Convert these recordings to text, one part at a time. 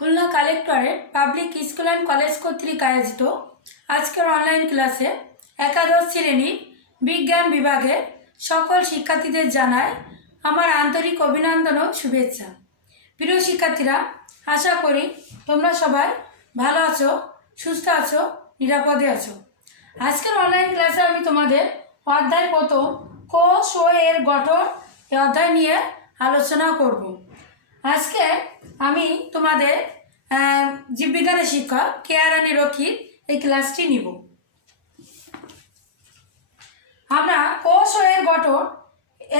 Khulna collectorate public school and college কর্তৃক আয়োজিত আজকের অনলাইন ক্লাসে একাদশ শ্রেণীর বিজ্ঞান বিভাগের সকল শিক্ষার্থীদের জানায় আমার আন্তরিক অভিনন্দন ও শুভেচ্ছা। প্রিয় শিক্ষার্থীরা, আশা করি তোমরা সবাই ভালো আছো, সুস্থ আছো, নিরাপদে আছো। আজকের অনলাইন ক্লাসে আমি তোমাদের অধ্যায় প্রথম কোষ ও এর গঠন এই অধ্যায় নিয়ে আলোচনা করব। আজকে আমি তোমাদের জীববিজ্ঞানের শিক্ষক কেয়া রানী রক্ষিত এই ক্লাসটি নিব। আমরা কোষ ও এর গঠন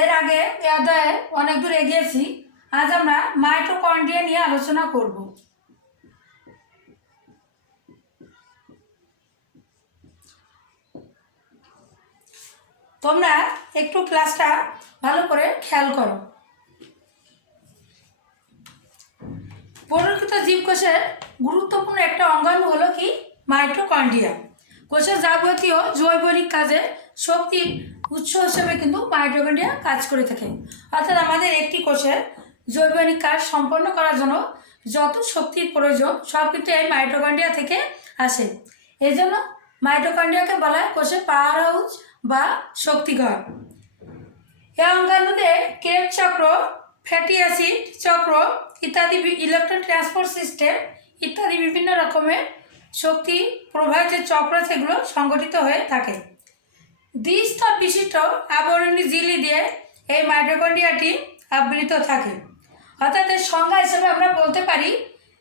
এর আগে এই অধ্যায়ে অনেক দূর এগিয়েছি। আজ আমরা মাইটোকন্ড্রিয়া নিয়ে আলোচনা করব। তোমরা একটু ক্লাসটা ভালো করে খেয়াল করো। প্রকৃত জীবকোষের গুরুত্বপূর্ণ একটা অঙ্গাণু হলো কি মাইটোকন্ড্রিয়া। কোষের যাবতীয় জৈবনিক কাজে শক্তির উৎস হিসেবে কিন্তু মাইটোকন্ড্রিয়া কাজ করে থাকে। অর্থাৎ আমাদের একটি কোষের জৈবনিক কাজ সম্পন্ন করার জন্য যত শক্তির প্রয়োজন সব কিন্তু এই মাইটোকন্ড্রিয়া থেকে আসে। এই জন্য মাইটোকন্ড্রিয়াকে বলা হয় কোষের পাওয়ার হাউস বা শক্তিঘর। এই অঙ্গাণুতে ক্রেবস চক্র, ফ্যাটি অ্যাসিড চক্র ইত্যাদি, ইলেকট্রন ট্রান্সপোর্ট সিস্টেম ইত্যাদি বিভিন্ন রকমের শক্তি প্রবাহের যে চক্র সেগুলো সংগঠিত হয়ে থাকে। দ্বিস্তর বিশিষ্ট আবরণী ঝিল্লি দিয়ে এই মাইটোকন্ড্রিয়াটি আবৃত থাকে। অর্থাৎ এর সংজ্ঞা হিসেবে আমরা বলতে পারি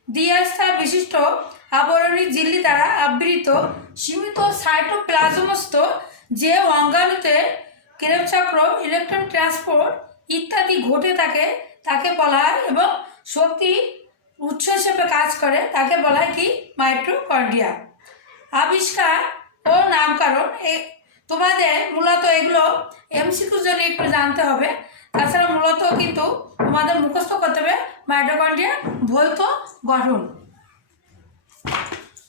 দ্বিস্তর বিশিষ্ট আবরণী ঝিল্লি দ্বারা আবৃত সীমিত সাইটোপ্লাজমস্থ যে অঙ্গাণুতে ক্রেবস চক্র, ইলেকট্রন ট্রান্সপোর্ট ইত্যাদি ঘটে থাকে তাকে বলা হয়, এবং শক্তি উৎস হিসেবে কাজ করে তাকে বলা হয় কি মাইটোকন্ড্রিয়া। আবিষ্কার ও নামকরণ তোমাদের মূলত এগুলো এমসিকিউর জন্য একটু জানতে হবে। তাছাড়া মূলত কিন্তু তোমাদের মুখস্থ করতে হবে মাইটোকন্ড্রিয়া ভৌত গঠন।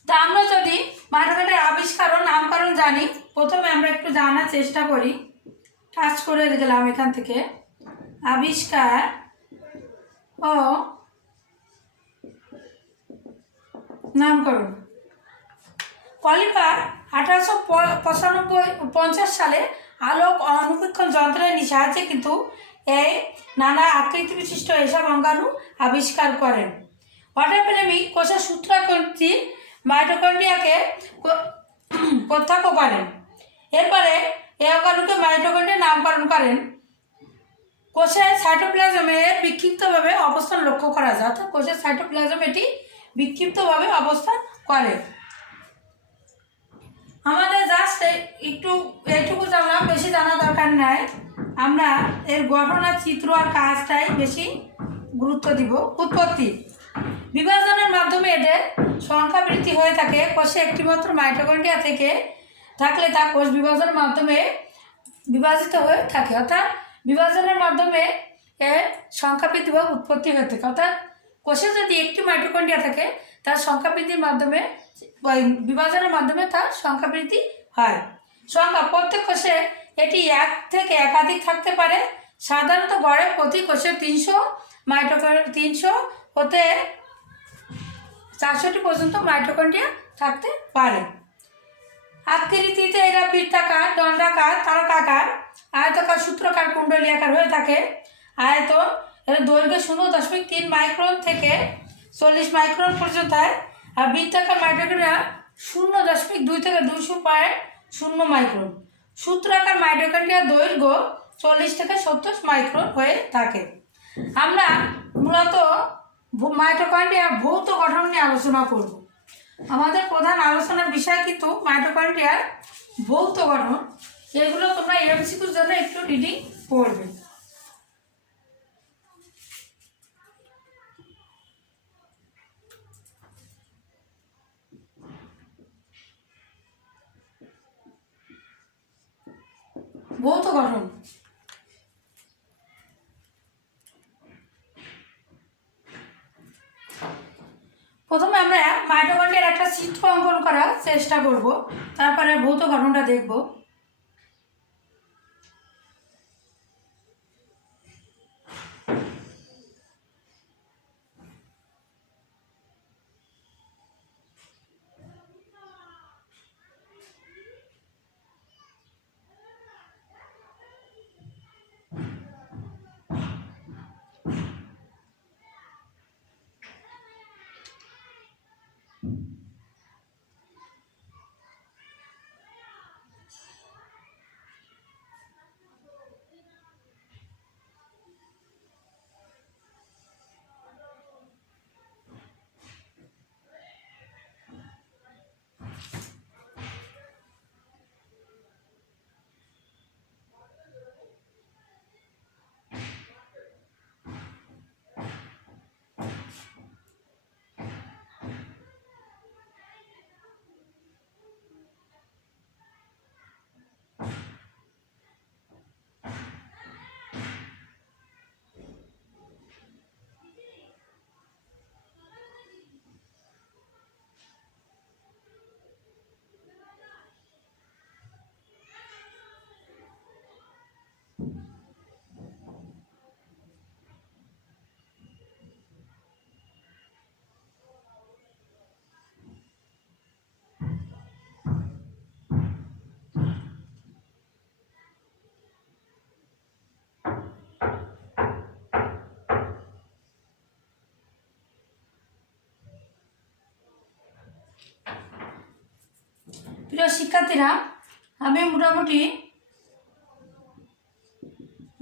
তা আমরা যদি মাইটোকন্ড্রিয়ার আবিষ্কার ও নামকরণ জানি, প্রথমে আমরা একটু জানার চেষ্টা করি। টাচ করে গেলাম এখান থেকে। আবিষ্কার ও নামকরণ। কলিপার 1850 সালে আলোক অনুবীক্ষণ যন্ত্রের সাহায্যে কিন্তু এই নানা আকৃতি বিশিষ্ট এসব অঙ্গাণু আবিষ্কার করেন। ওয়াটারপ্লেমিক কোষের সূত্রাকৃতি মাইটোকন্ড্রিয়াকে প্রত্যক্ষ করেন। এরপরে এই অঙ্গাণুকে মাইটোকন্ড্রিয়া নামকরণ করেন। কোষের সাইটোপ্লাজমে বিক্ষিপ্তভাবে অবস্থান লক্ষ্য করা যায়। অর্থাৎ কোষের সাইটোপ্লাজম এটি বিক্ষিপ্তভাবে অবস্থান করে। আমাদের জাস্ট একটু এইটুকু জানলাম, বেশি জানা দরকার নাই। আমরা এর গঠন আর চিত্র আর কাজটাই বেশি গুরুত্ব দিব। উৎপত্তি বিভাজনের মাধ্যমে এদের সংখ্যা বৃদ্ধি হয়ে থাকে। কোষে একটিমাত্র মাইটোকন্ড্রিয়া থেকে থাকলে তা কোষ বিভাজনের মাধ্যমে বিভাজিত হয়ে থাকে। অর্থাৎ বিভাজনের মাধ্যমে এর সংখ্যা বৃদ্ধি বা উৎপত্তি হয়ে থাকে। অর্থাৎ কোষে যদি একটি মাইটোকন্ড্রিয়া থাকে তার সংখ্যা বৃদ্ধির মাধ্যমে বিভাজনের মাধ্যমে তার সংখ্যা বৃদ্ধি হয়। সংখ্যা প্রত্যেক কোষে এটি এক থেকে একাধিক থাকতে পারে। সাধারণত গড়ে প্রতি কোষে 300 হতে 400টি পর্যন্ত মাইটোকন্ড্রিয়া থাকতে পারে। আকৃতিতে এরা বৃত্তাকার, দণ্ডাকার, তারকাকার, আয়তাকার, সূত্রাকার, কুণ্ডলীয়াকার হয়ে থাকে। আয়তন এর দৈর্ঘ্য 0.3 মাইক্রন থেকে 40 মাইক্রন পর্যন্ত হয়। আর বৃত্তাকার মাইটোকন্ড্রিয়া 0.2 থেকে 200.0 মাইক্রন। সূত্রাকার মাইটোকন্ড্রিয়ার দৈর্ঘ্য 40 থেকে 70 মাইক্রন হয়ে থাকে। আমরা মূলত মাইটোকন্ড্রিয়া ভৌত গঠন নিয়ে আলোচনা করব। আমাদের প্রধান আলোচনার বিষয় কিন্তু মাইটোকন্ড্রিয়ার ভৌত গঠন। এগুলো তোমরা এমসিকিউর জন্য একটু রিডিং করবে। ভৌত গঠন প্রথমে আমরা মাইটোকন্ড্রিয়ার একটা চিত্র অঙ্কন করার চেষ্টা করব, তারপরে ভৌত গঠনটা দেখব। প্রিয় শিক্ষার্থীরা, আমি মোটামুটি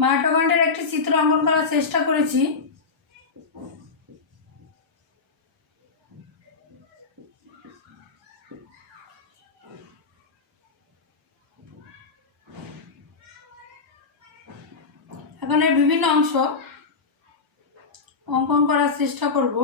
মাইটোকন্ড্রিয়ার একটি চিত্র অঙ্কন করার চেষ্টা করেছি। এখন এর বিভিন্ন অংশ অঙ্কন করার চেষ্টা করব।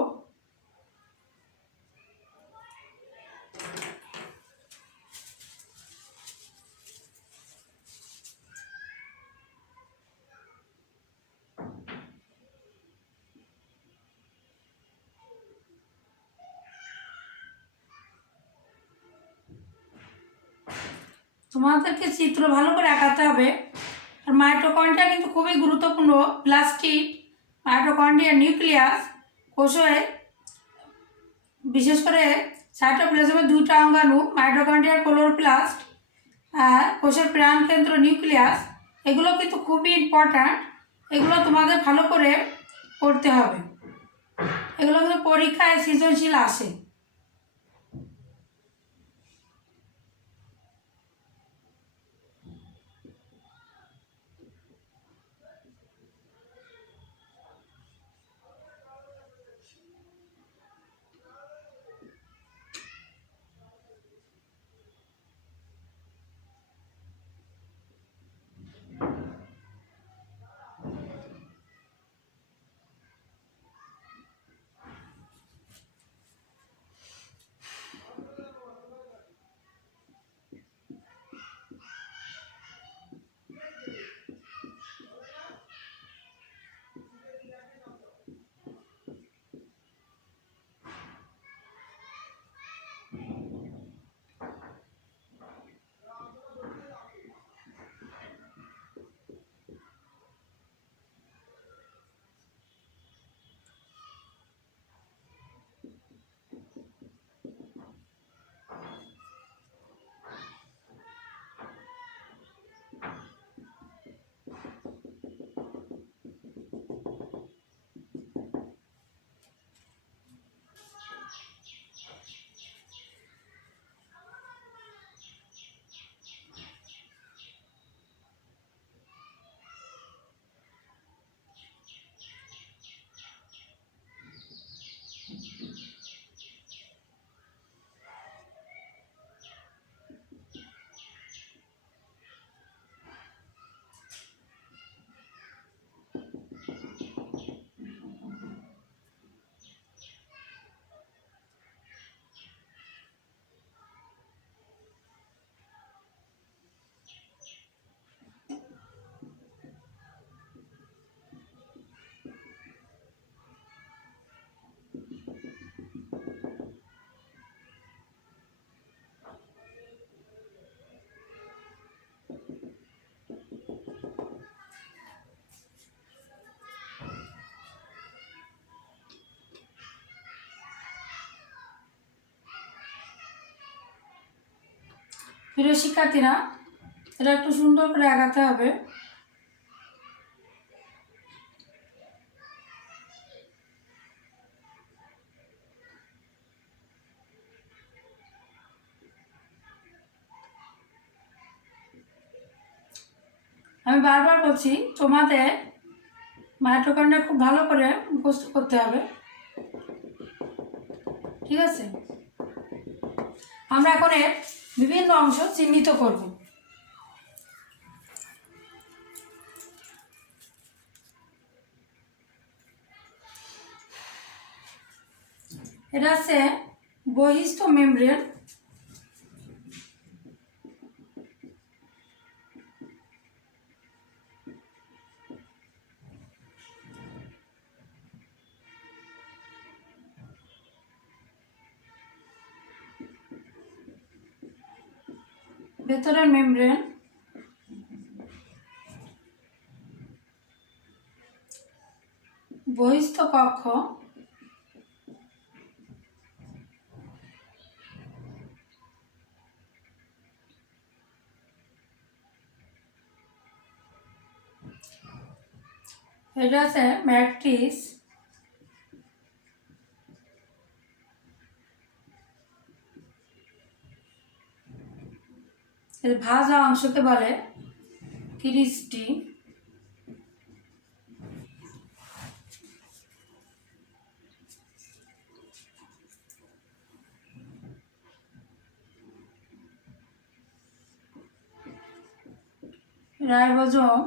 তোমাদেরকে চিত্র ভালো করে আঁকাতে হবে। আর মাইটোকন্ড্রিয়া কিন্তু খুবই গুরুত্বপূর্ণ প্লাস্টিড, মাইটোকন্ড্রিয়া নিউক্লিয়াস, কোষে বিশেষ করে সাইটোপ্লাজমের দুইটা অঙ্গাণু মাইটোকন্ড্রিয়া ক্লোরোপ্লাস্ট আর কোষের প্রাণকেন্দ্র নিউক্লিয়াস, এগুলো কিন্তু খুবই ইম্পর্ট্যান্ট। এগুলো তোমাদের ভালো করে পড়তে হবে। এগুলো কিন্তু পরীক্ষায় সৃজনশীল আসে। প্রিয় শিক্ষার্থীরা, এটা একটু সুন্দর করে আগাতে হবে। আমি বারবার বলছি, তোমাদের মাইটোকন্ড্রিয়া খুব ভালো করে মুখস্থ করতে হবে, ঠিক আছে? আমরা এখন এর বিভিন্ন অংশ চিহ্নিত করব। এটা হচ্ছে বহিস্থ মেমব্রেন। ভেতরের মেমব্রেন। বহিস্থ কক্ষ। এটা আছে ম্যাট্রিক্স। এর ভাজা অংশকে বলে ক্রিস্টি। রাইবোজোম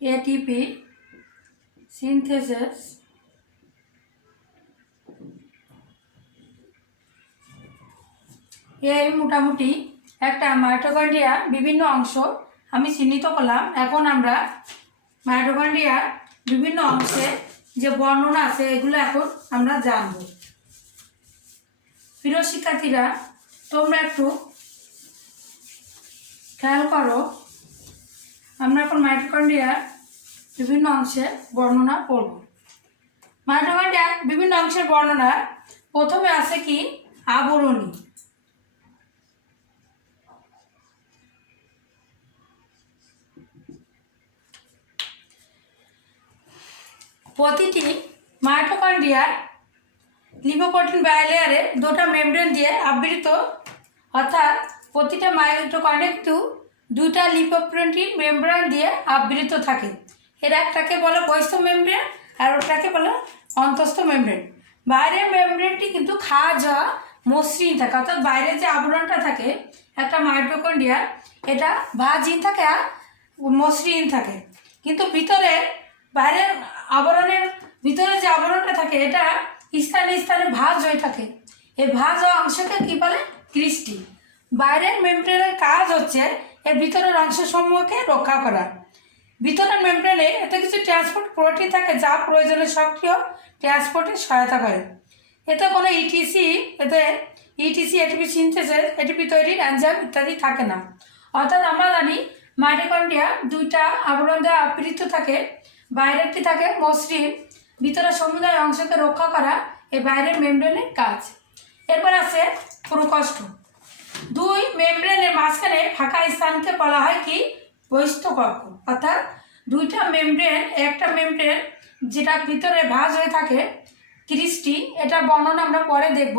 এটিপি সিনথেসিস এই মোটামুটি একটা মাইটোকন্ড্রিয়ার বিভিন্ন অংশ আমি চিহ্নিত করলাম। এখন আমরা মাইটোকন্ড্রিয়ার বিভিন্ন অংশে যে বর্ণনা আছে এগুলো এখন আমরা জানব। প্রিয় শিক্ষার্থীরা, তোমরা একটু খেয়াল করো, আমরা এখন মাইটোকন্ড্রিয়ার বিভিন্ন অংশের বর্ণনা পড়ব। মাইটোকন্ড্রিয়ার বিভিন্ন অংশের বর্ণনা প্রথমে আছে কি আবরণী। প্রতিটি মাইটোকন্ড্রিয়ার লিপোপ্রোটিন বায়োলেয়ারে দুটো মেমব্রেন দিয়ে আবৃত, অর্থাৎ প্রতিটা মাইটোকন্ড্রিয়া কিন্তু দুটা লিপোপ্রোটিন মেমব্রেন দিয়ে আবৃত থাকে। এর একটাকে বলে বহিস্থ মেমব্রেন আর ওটাকে বলে অন্তস্থ মেমব্রেন। বাইরের মেমব্রেনটি কিন্তু খাওয়া যাওয়া মসৃণ থাকে, অর্থাৎ বাইরে যে আবরণটা থাকে একটা মাইটোকন্ড্রিয়ার, এটা ভাঁজহীন থাকে আর মসৃণ থাকে। কিন্তু ভিতরে বাইরের আবরণের ভিতরে যে আবরণটা থাকে এটা স্থানে স্থানে ভাঁজ হয়ে থাকে। এই ভাঁজ হওয়া অংশকে কী বলে ক্রিস্টি। বাইরের মেমব্রেনের কাজ হচ্ছে এর ভিতরের অংশসমূহকে রক্ষা করা। ভিতরের মেমব্রেনে এতে কিছু ট্রান্সপোর্ট প্রোটিন থাকে যা প্রয়োজনে সক্রিয় ট্রান্সপোর্টে সহায়তা করে। এতে কোনো ইটিসি এটিপি সিনথেসিস, এটিপি তৈরির এনজাইম ইত্যাদি থাকে না। অর্থাৎ আমরা জানি মাইটোকন্ড্রিয়া দুইটা আবরণ দ্বারা আবৃত থাকে, বাইরেরটি থাকে মসৃণ, ভিতরের সমুদায় অংশকে রক্ষা করা এই বাইরের মেমব্রেনের কাজ। এরপর আছে প্রকোষ্ঠ। দুই মেমব্রেনের মাঝখানে ফাঁকা স্থানকে বলা হয় কি বহিস্থ কক্ষ। অর্থাৎ দুইটা মেমব্রেন, একটা মেমব্রেন যেটা ভিতরে ভাঁজ হয়ে থাকে ক্রিস্টি, এটা বর্ণনা আমরা পরে দেখব।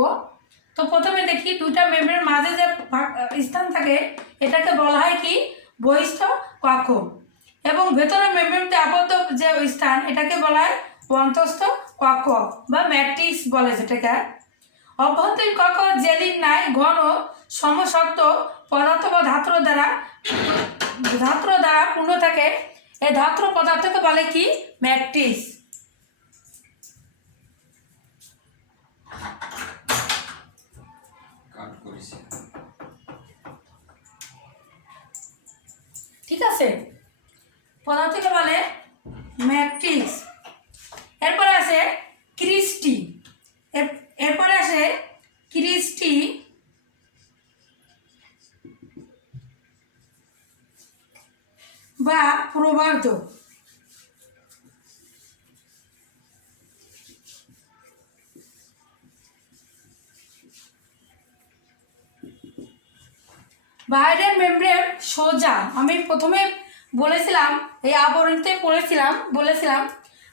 তো প্রথমে দেখি দুইটা মেমব্রেনের মাঝে যে স্থান থাকে এটাকে বলা হয় কি বহিস্থ কক্ষ, এবং ভেতরের মেমব্রেনতে আবদ্ধ যে স্থান এটাকে বলা হয় অন্তস্থ কক্ষ বা ম্যাট্রিক্স বলে যেটাকে। অভ্যন্তরীণ কক্ষ জেলির ন্যায় ঘন সমশক্ত পদার্থ বা ধাত্র দ্বারা পূর্ণ থাকে। এই ধাত্র পদার্থকে বলে কি ম্যাট্রিক্স। ঠিক আছে, পদার্থকে বলে ম্যাট্রিক্স। এরপরে আছে ক্রিস্টি। এরপরে আছে ক্রিস্টি বা প্রবার্ধ। বাইরের মেমব্রেন সোজা, আমি প্রথমে বলেছিলাম এই আবরণীতে বলেছিলাম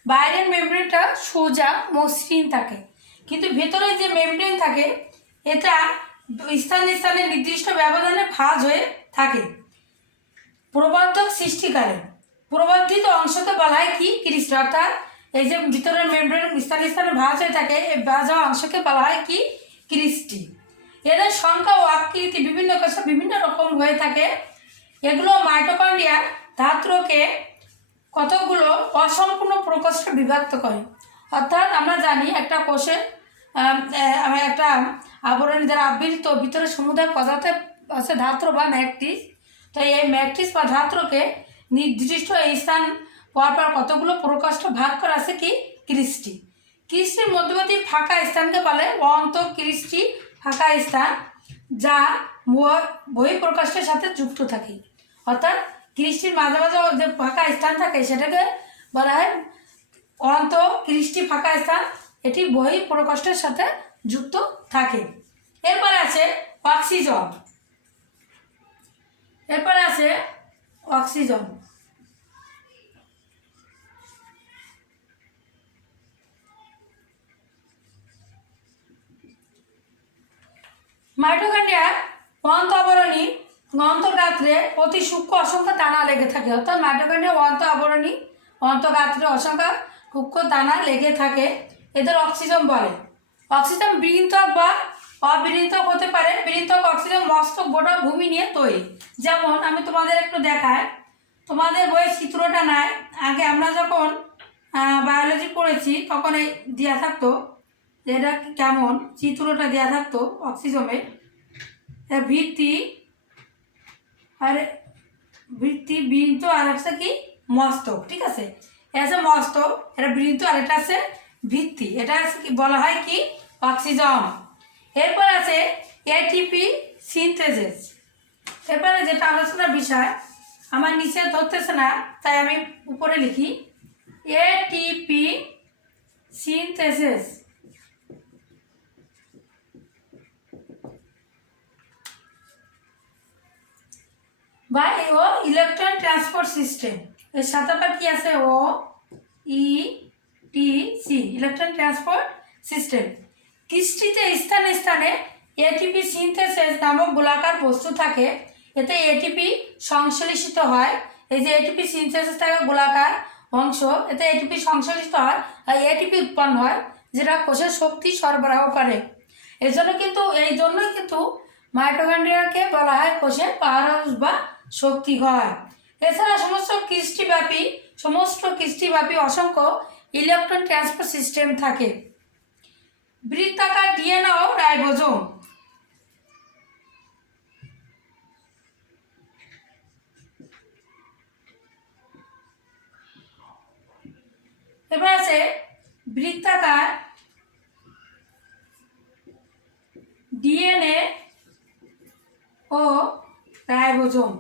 বাইরের মেমব্রেনটা সোজা মসৃণ থাকে, কিন্তু ভেতরে যে মেমব্রেন থাকে এটা স্থানে স্থানে নির্দিষ্ট ব্যবধানে ভাঁজ হয়ে থাকে প্রবর্ধক সৃষ্টিকারে। প্রবর্ধিত অংশকে বলা হয় কি ক্রিস্টি। অর্থাৎ এই যে ভিতরের মেমব্রেন স্থানে স্থানে ভাঁজ হয়ে থাকে এই ভাঁজ হওয়া অংশকে বলা হয় কি ক্রিস্টি। এদের সংখ্যা ও আকৃতি বিভিন্ন রকম হয়ে থাকে। এগুলো মাইটোকন্ড্রিয়ার ধাত্রকে কতগুলো অসম্পূর্ণ প্রকোষ্ঠে বিভক্ত করে। অর্থাৎ আমরা জানি একটা কোষে একটা আবরণী দ্বারা আবৃত ভিতরে সমুদায় পদার্থের আছে ধাত্র বা ম্যাট্রিক্স। তো এই ম্যাট্রিক্স বা ধাত্রকে নির্দিষ্ট স্থান পরপর কতগুলো প্রকোষ্ঠ ভাগ করা আছে কি ক্রিস্টি। ক্রিস্টির মধ্যবর্তী ফাঁকা স্থানকে বলে অন্তঃক্রিস্টি ফাঁকা স্থান, যা বহিঃপ্রকোষ্ঠের সাথে যুক্ত থাকে। অর্থাৎ ক্রিস্টির মাঝে মাঝে যে ফাঁকা স্থান থাকে সেটাকে বলা হয় অন্তঃক্রিস্টি ফাঁকা স্থান, এটি বহিঃপ্রকোষ্ঠের সাথে যুক্ত থাকে। এরপরে আছে অক্সিজন। অক্সিজন। মাইটোকন্ড্রিয়ার অন্ত আবরণী অন্তর্গাত্রে অতি সূক্ষ্ম অসংখ্য দানা লেগে থাকে, অর্থাৎ মাইটোকন্ড্রিয়ার অন্ত আবরণী অন্তর্গাত্রে অসংখ্য সূক্ষ্ম দানা লেগে থাকে। এদের অক্সিজেন বলে। অক্সিজেন বৃন্তক বা অবৃন্তক হতে পারে। বৃন্তক অক্সিজেন মস্তক গোটা ভূমি নিয়ে তৈরি। যেমন আমি তোমাদের একটু দেখাই, তোমাদের বইয়ের চিত্রটা নাই, আগে আমরা যখন বায়োলজি পড়েছি তখন এই দেওয়া থাকতো, এটা কেমন চিত্রটা দেওয়া থাকতো অক্সিজেনের ভিত্তি আর ভিত্তি বৃন্ত আর একটা কি মস্তক, ঠিক আছে। এটা মস্তক, এটা বৃন্ত আর এটা আছে ভিত্তি, এটা কি বলা হয় কি অক্সিজেন। এরপর আছে এটিপি সিনথেসিস। এরপরে যেটা আলোচনার বিষয় আমার নিচে ধরতেছে না তাই আমি উপরে লিখি এটিপি সিনথেসিস বা ও ইলেকট্রন ট্রান্সপোর্ট সিস্টেম। এর সাথে আবার কি আছে ও E T C, electron transport system. ক্রিস্টিতে স্থানে স্থানে এটিপি সিনথেসিস নামক গোলাকার বস্তু থাকে, এতে এটিপি সংশ্লেষিত হয়। এই যে এটিপি সিনথেসিস থাকে গোলাকার অংশ, এতে এটিপি সংশ্লেষিত হয় আর এটিপি উৎপন্ন হয়, যেটা কোষের শক্তি সরবরাহ করে। এই জন্যই কিন্তু মাইটোকন্ড্রিয়াকে বলা হয় কোষের পাওয়ার হাউস বা শক্তি ঘর। এছাড়া সমস্ত কৃষ্টিব্যাপী অসংখ্য ইলেকট্রন ট্রান্সপোর্ট সিস্টেম থাকে। বৃত্তাকার ডিএনএ ও রাইবোজোম। এবার আছে বৃত্তাকার ডিএনএ ও রাইবোজোম।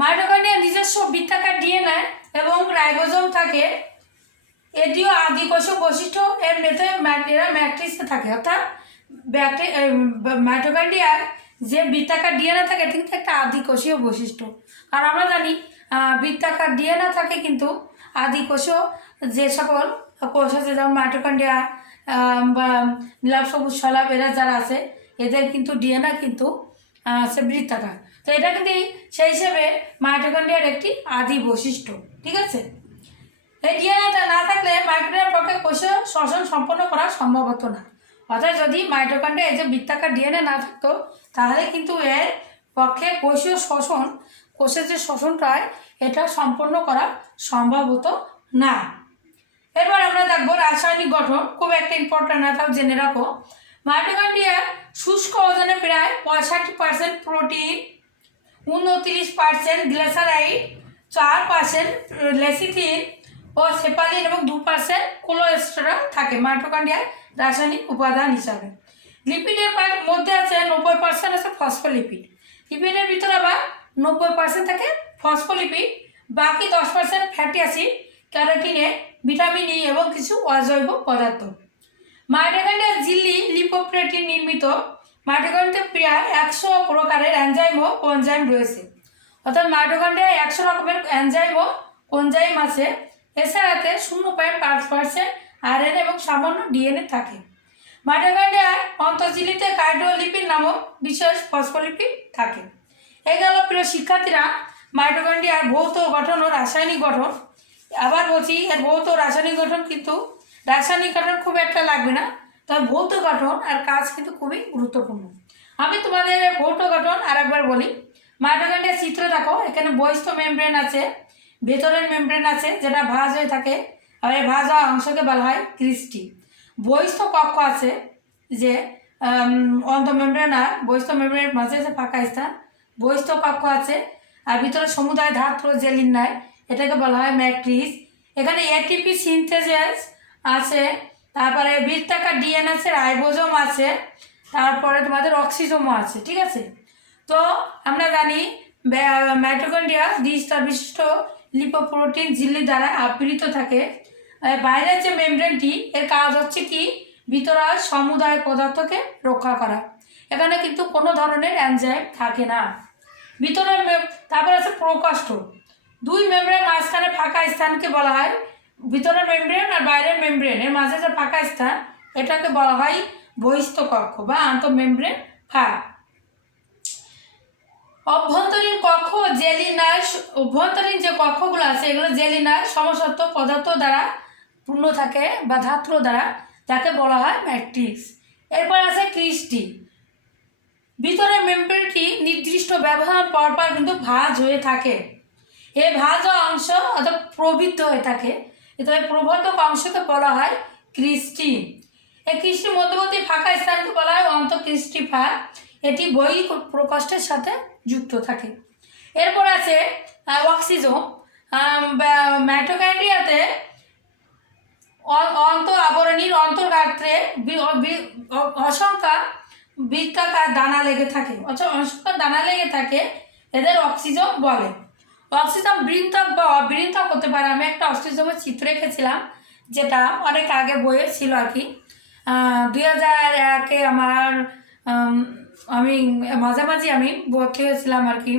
মাইটোকন্ড্রিয়ার নিজস্ব বৃত্তাকার ডিএনএ এবং রাইবোজোম থাকে। এটিও আদিকোষীয় বৈশিষ্ট্য। এর মেতে এরা ম্যাট্রিক্সে থাকে, অর্থাৎ মাইটোকন্ড্রিয়ার যে বৃত্তাকার ডিএনএ থাকে এটা কিন্তু একটা আদিকোষীয় বৈশিষ্ট্য। আর আমরা জানি বৃত্তাকার ডিএনএ থাকে কিন্তু আদিকোষীয় যে সকল কোষ আছে, যেমন মাইটোকন্ড্রিয়া বা নীলাভ সবুজ শলাভ এরা যারা আছে এদের কিন্তু ডিএনএ কিন্তু সে বৃত্তাকার। তো এটা কিন্তু সেই হিসেবে মাইটোকন্ড্রিয়ার একটি আদি বৈশিষ্ট্য, ঠিক আছে। এই ডিএনএটা না থাকলে মাইটোকন্ড্রিয়ার পক্ষে কোষে শ্বসন সম্পন্ন করা সম্ভব হতো না। অর্থাৎ যদি মাইটোকন্ড্রিয়া এই যে বৃত্তাকার ডিএনএ না থাকতো তাহলে কিন্তু এর পক্ষে কোষীয় শ্বসন, কোষের যে শ্বসনটা হয় এটা সম্পন্ন করা সম্ভব হতো না। এবার আমরা দেখবো রাসায়নিক গঠন, খুব একটা ইম্পর্টেন্ট না, তাও জেনে রাখো। মাইটোকন্ড্রিয়ার শুষ্ক ওজনে প্রায় 65% প্রোটিন, 29% গ্লিসারাইড, 4% লেসিথিন ও সেপালিন এবং 2% কোলেস্টেরল থাকে মাইটোকন্ড্রিয়ার রাসায়নিক উপাদান হিসাবে। লিপিডের মধ্যে আছে 90% আছে ফসফোলিপিড। লিপিডের ভিতরে আবার 90% থাকে ফসফোলিপিড, বাকি 10% ফ্যাটি অ্যাসিড, ক্যারোটিনে, ভিটামিন ই এবং কিছু অজৈব পদার্থ। মাইটোকন্ড্রিয়ার ঝিল্লি লিপোপ্রোটিন নির্মিত। মাইটোকন্ড্রিয়াতে প্রায় 100 প্রকারের এনজাইম ও কোএনজাইম রয়েছে, অর্থাৎ মাইটোকন্ড্রিয়ায় 100 রকমের এনজাইম ও কোএনজাইম আছে। এছাড়াতে 0.5% আরএনএ এবং সামান্য ডিএনএ থাকে। মাইটোকন্ড্রিয়ার অন্তঃঝিল্লিতে কার্ডিওলিপিড নামক বিশেষ ফসফোলিপিড থাকে। এই গেল প্রিয় শিক্ষার্থীরা মাইটোকন্ড্রিয়ার ভৌত গঠন ও রাসায়নিক গঠন। আবার বলছি এর ভৌত রাসায়নিক গঠন কিন্তু রাসায়নিক গঠন খুব একটা লাগবে না, তবে ভৌত গঠন আর কাজ কিন্তু খুবই গুরুত্বপূর্ণ। আমি তোমাদের ভৌত গঠন আর একবার বলি। মাইটোকন্ড্রিয়ার চিত্র দেখো, এখানে বহিস্থ মেমব্রেন আছে, ভেতরের মেমব্রেন আছে যেটা ভাঁজ হয়ে থাকে, আর এই ভাঁজ হওয়া অংশকে বলা হয় ক্রিস্টি। বহিস্থ কক্ষ আছে, যে অন্ত মেমব্রেন আর বহিস্থ মেমব্রেনের মাঝে যে ফাঁকা স্থান, বহিস্থ কক্ষ আছে। আর ভিতরে সমুদায় ধাত প্রোজেলিন নাই, এটাকে বলা হয় ম্যাট্রিক্স। এখানে এটিপি সিনথেসিস আছে, তারপরে বৃত্তাকার ডিএনএ আছে, রাইবোজোম আছে, তারপরে তোমাদের অক্সিজোমও আছে, ঠিক আছে। তো আমরা জানি মাইটোকন্ড্রিয়া দ্বিস্তর বিশিষ্ট লিপোপ্রোটিন ঝিল্লি দ্বারা আবৃত থাকে। বাইরের যে মেমব্রেনটি এর কাজ হচ্ছে কি ভিতরে সমুদায় পদার্থকে রক্ষা করা। এখানে কিন্তু কোনো ধরনের এনজাইম থাকে না। ভিতরের তারপর আছে প্রকোষ্ঠ। দুই মেমব্রেন মাঝখানে ফাঁকা স্থানকে বলা হয় ভিতরের মেমব্রেন আর বাইরের মেমব্রেন এর মাঝে যে ফাঁকা স্থান এটাকে বলা হয় বহিস্থ কক্ষ বা আন্তঃমেমব্রেন ফাঁক। অভ্যন্তরীণ কক্ষ জেলিনাস, অভ্যন্তরীণ যে কক্ষগুলো আছে এগুলো জেলিনাস সমসত্ব পদার্থ দ্বারা পূর্ণ থাকে বা ধাত্র দ্বারা, যাকে বলা হয় ম্যাট্রিক্স। এরপর আছে ক্রিস্টি। ভিতরের মেমব্রেনটি নির্দিষ্ট ব্যবধান পরপর কিন্তু ভাঁজ হয়ে থাকে। এই ভাঁজ অংশ অর্থাৎ প্রবৃদ্ধ হয়ে থাকে, তবে প্রবর্তক অংশকে বলা হয় ক্রিস্টি। এই ক্রিস্টির মধ্যবর্তী ফাঁকা স্থানকে বলা হয় অন্তঃক্রিস্টি ফাঁক। এটি বহিঃ প্রকোষ্ঠের সাথে যুক্ত থাকে। এরপর আছে অক্সিজোম। মাইটোকন্ড্রিয়াতে আবরণীর অন্তর্গাত্রে অসংখ্য বৃত্তাকার দানা লেগে থাকে, অসংখ্য দানা লেগে থাকে, এদের অক্সিজোম বলে। অক্সিজোম বৃন্তক বা অবৃন্তক হতে পারে। আমি একটা অক্সিজোমের চিত্র রেখেছিলাম, যেটা অনেক আগে বইয়ে ছিল আর কি। 2001-এ আমার আমি মাঝামাঝি আমি ভর্তি হয়েছিলাম আর কি,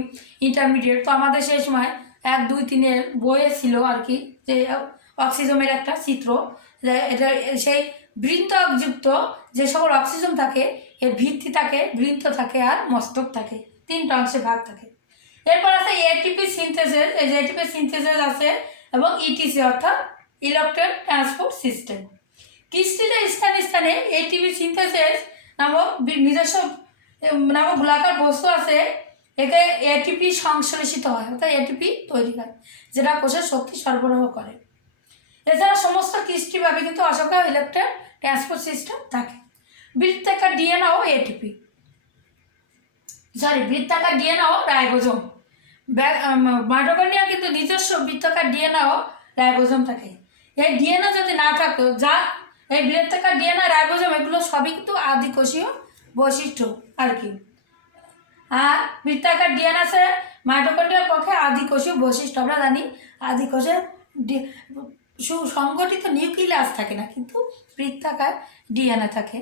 ইন্টারমিডিয়েট। তো আমাদের সেই সময় 1, 2, 3-এর বইয়ে ছিল আর কি, যে অক্সিজোমের একটা চিত্র। এটা সেই বৃন্তকযুক্ত যে সকল অক্সিজোম থাকে, এর ভিত্তি থাকে, বৃন্ত থাকে আর মস্তক থাকে, 3টা অংশে ভাগ থাকে। এরপর আছে এটিপি সিনথেসিস। এই যে এটিপি সিনথেসিস আছে এবং ইটিসি অর্থাৎ ইলেকট্রন ট্রান্সপোর্ট সিস্টেম। ক্রিস্টিতে স্থানে স্থানে এটিপি সিনথেসিস নামক নিজস্ব নামক গোলাকার বস্তু আছে। একে এটিপি সংশ্লেষিত হয়, অর্থাৎ এটিপি তৈরি হয়, যেটা কোষের শক্তি সরবরাহ করে। এছাড়া সমস্ত ক্রিস্টিভাবে কিন্তু অসংখ্য ইলেকট্রন ট্রান্সপোর্ট সিস্টেম থাকে। বৃত্তাকার ডিএনএ ও এটিপি, বৃত্তাকার ডিএনএ ও রাইবোজোম। মাইটোকন্ড্রিয়ার কিন্তু নিজস্ব বৃত্তাকার ডিএনএ ও রাইবোজোম থাকে। এই ডিএনএ যদি না থাকতো, যা এই বৃত্তাকার ডিএনএ রাইবোজোম এগুলো সবই কিন্তু আদিকোষীয় বৈশিষ্ট্য আর কি। আর বৃত্তাকার ডিএনএ আছে মাইটোকন্ড্রিয়ার পক্ষে আদিকোষীয় বৈশিষ্ট্য। আমরা জানি আদিকোষে সুসংগঠিত নিউক্লিয়াস থাকে না, কিন্তু বৃত্তাকার ডিএনএ থাকে।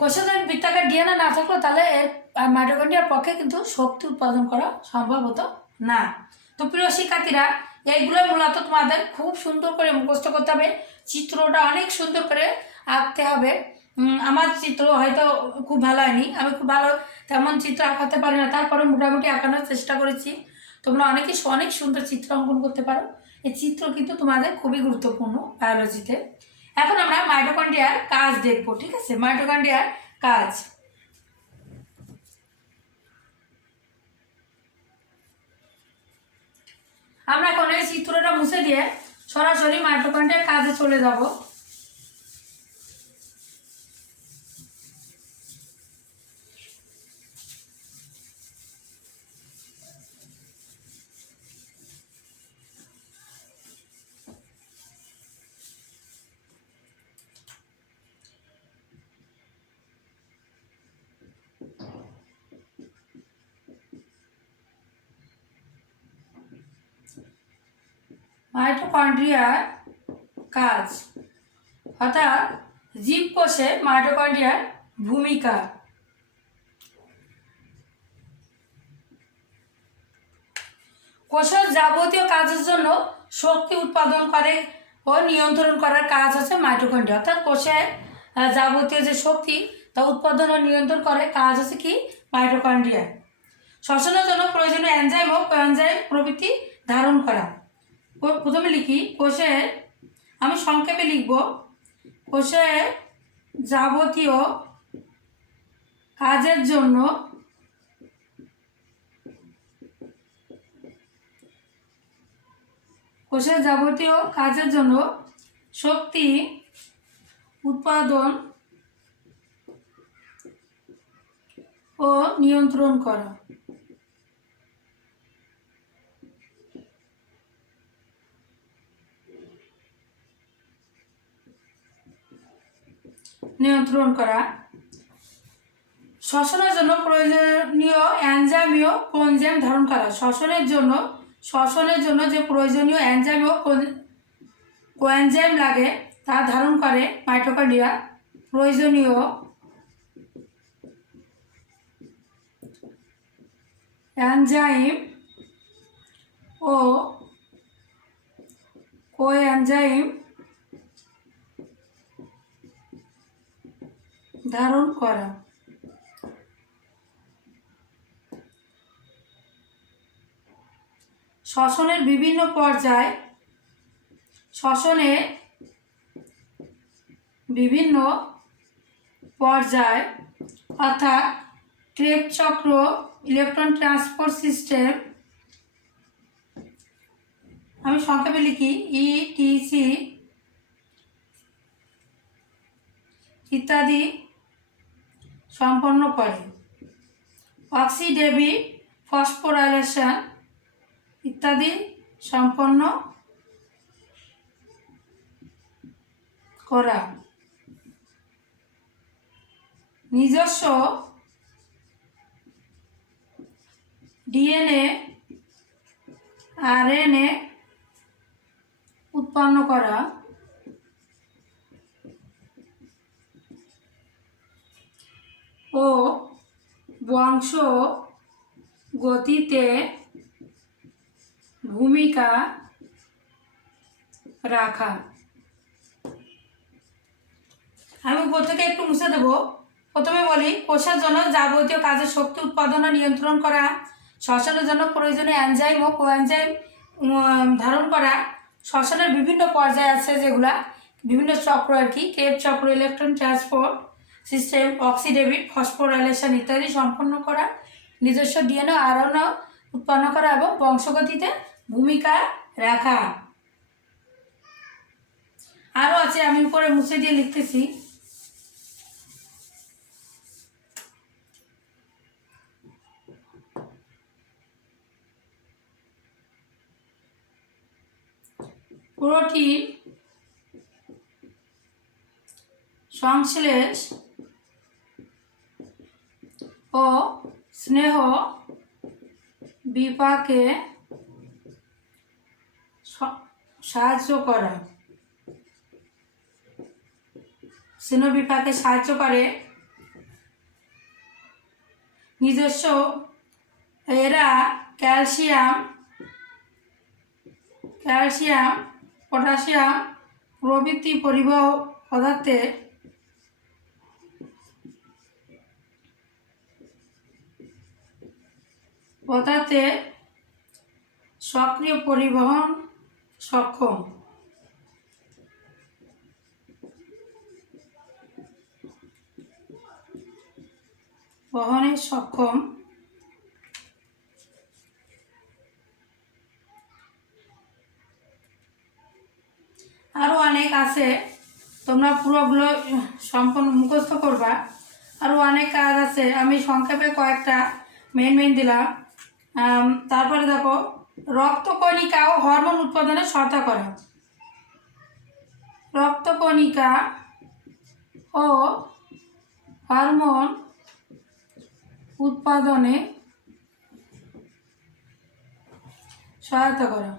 কোষে যদি বৃত্তাকার ডিএনএ না থাকলো, তাহলে এর মাইটোকন্ড্রিয়ার পক্ষে কিন্তু শক্তি উৎপাদন করা সম্ভব হতো না। তো প্রিয় শিক্ষার্থীরা, এইগুলো মূলত তোমাদের খুব সুন্দর করে মুখস্থ করতে হবে। চিত্রটা অনেক সুন্দর করে আঁকতে হবে। আমার চিত্র হয়তো খুব ভালো হয়নি, আমি খুব ভালো তেমন চিত্র আঁকাতে পারি না, তারপরে মোটামুটি আঁকানোর চেষ্টা করেছি। তোমরা অনেক সুন্দর চিত্র অঙ্কন করতে পারো। এই চিত্র কিন্তু তোমাদের খুবই গুরুত্বপূর্ণ বায়োলজিতে। এখন আমরা মাইটোকন্ড্রিয়ার কাজ দেখব, ঠিক আছে? মাইটোকন্ড্রিয়ার কাজ। আমরা এখন এই চিত্রটা মুছে দিয়ে সরাসরি মাইটোকন্ড্রিয়ার কাজে চলে যাব। মাইটোকন্ড্রিয়ার কাজ, অর্থাৎ জীবকোষে মাইটোকন্ড্রিয়ার ভূমিকা। কোষের যাবতীয় কাজের জন্য শক্তি উৎপাদন করে ও নিয়ন্ত্রণ করার কাজ হচ্ছে মাইটোকন্ড্রিয়া। অর্থাৎ কোষে যাবতীয় যে শক্তি তা উৎপাদন ও নিয়ন্ত্রণ করে কাজ হচ্ছে কি মাইটোকন্ড্রিয়া। শ্বসনের জন্য প্রয়োজনীয় এনজাইম ও কোএনজাইম প্রভৃতি ধারণ করা। প্রথমে লিখি কোষে, আমি সংক্ষেপে লিখব, কোষে যাবতীয় কাজের জন্য শক্তি উৎপাদন ও নিয়ন্ত্রণ করা। শ্বসনের জন্য প্রয়োজনীয় এনজাইম ও কোএনজাইম ধারণ করা। শ্বসনের জন্য যে প্রয়োজনীয় এনজাইম ও কোএনজাইম লাগে তা ধারণ করে মাইটোকন্ড্রিয়া। প্রয়োজনীয় এনজাইম ও কোএনজাইম ধারণ করা। শ্বসনের বিভিন্ন পর্যায়, শ্বসনের বিভিন্ন পর্যায় অর্থাৎ ক্রেব চক্র, ইলেকট্রন ট্রান্সপোর্ট সিস্টেম, আমি সংক্ষেপে লিখি ইটিসি ইত্যাদি সম্পন্ন করে। অক্সিডেটিভ ফসফোরাইলেশন ইত্যাদি সম্পন্ন করা। নিজস্ব ডিএনএ আরএনএ উৎপন্ন করা। ও বংশ গতিতে ভূমিকা রাখা। আমি উপর থেকে একটু মুছে দেবো। প্রথমে বলি, কোষের জন্য যাবতীয় কাজের শক্তি উৎপাদন ও নিয়ন্ত্রণ করা, শ্বসনের জন্য প্রয়োজনীয় এনজাইম ও কোএনজাইম ধারণ করা। শ্বসনের বিভিন্ন পর্যায় আছে, যেগুলা বিভিন্ন চক্র আর কি, ক্রেব চক্র, electron transport system, oxidative phosphorylation ইত্যাদি সম্পন্ন করা। নিজস্ব ডিএনএ আরএনএ উৎপন্ন করা এবং বংশগতিতে ভূমিকা রাখা। আরও আছে, আমি উপরে মুছে দিয়ে লিখতেছি। প্রোটিন সংশ্লেষ ও স্নেহ বিপাকে সাহায্য করা। স্নেহ বিপাকে সাহায্য করে। নিজস্ব এরা ক্যালসিয়াম, পটাশিয়াম প্রভৃতি পরিবাহ পদার্থে সক্রিয় পরিবহন সক্ষম। বহনে সক্ষম। আরও অনেক আছে, তোমরা পুরোগুলো সম্পূর্ণ মুখস্থ করবা। আরও অনেক কাজ আছে, আমি সংক্ষেপে কয়েকটা মেন দিলাম। তারপরে দেখো, রক্তকণিকা ও হরমোন উৎপাদনে সহায়তা করা। রক্তকণিকা ও হরমোন উৎপাদনে সহায়তা করা।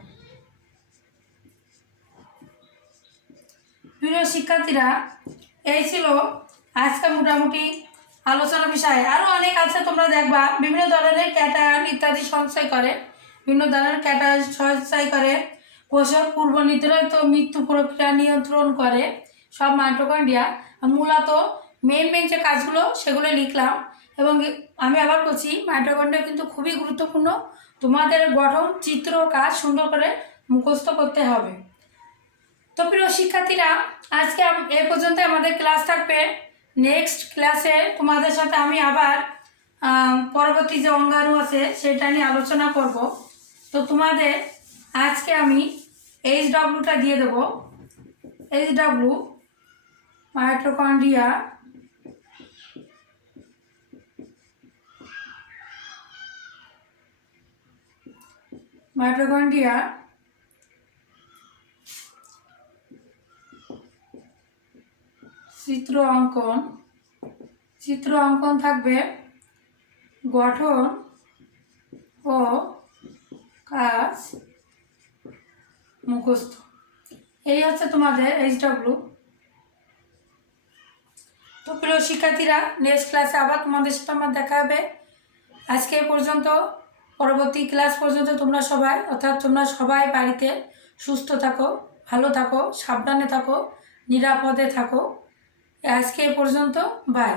প্রিয় শিক্ষার্থীরা, এই ছিল আজকে মোটামুটি আলোচনা বিষয়। আরও অনেক আছে, তোমরা দেখবা। বিভিন্ন ধরনের ক্যাটায়ন ইত্যাদি সঞ্চয় করে, বিভিন্ন ধরনের ক্যাটায়ন সঞ্চয় করে, কোষের পূর্ব নির্ধারিত মৃত্যু প্রক্রিয়া নিয়ন্ত্রণ করে, সব মাইটোকন্ড্রিয়া। মূলত মেন যে কাজগুলো সেগুলো লিখলাম। এবং আমি আবার বলছি, মাইটোকন্ড্রিয়া কিন্তু খুবই গুরুত্বপূর্ণ। তোমাদের গঠন, চিত্র, কাজ সুন্দর করে মুখস্থ করতে হবে। তো প্রিয় শিক্ষার্থীরা, আজকে এ পর্যন্ত আমাদের ক্লাস থাকবে। নেক্সট ক্লাসে তোমাদের সাথে আমি আবার পরবর্তী যে অঙ্গাণু আছে সেটা নিয়ে আলোচনা করব। তো তোমাদের আজকে আমি HWটা দিয়ে দেব। HW মাইটোকন্ড্রিয়া, চিত্র অঙ্কন থাকবে, গঠন ও কাজ মুখস্থ। এই হচ্ছে তোমাদের HW। তো প্রিয় শিক্ষার্থীরা, নেক্সট ক্লাসে আবার তোমাদের সাথে আমার দেখা হবে। আজকে পর্যন্ত, পরবর্তী ক্লাস পর্যন্ত তোমরা সবাই বাড়িতে সুস্থ থাকো, ভালো থাকো, সাবধানে থাকো, নিরাপদে থাকো। আজকে এ পর্যন্ত, বাই।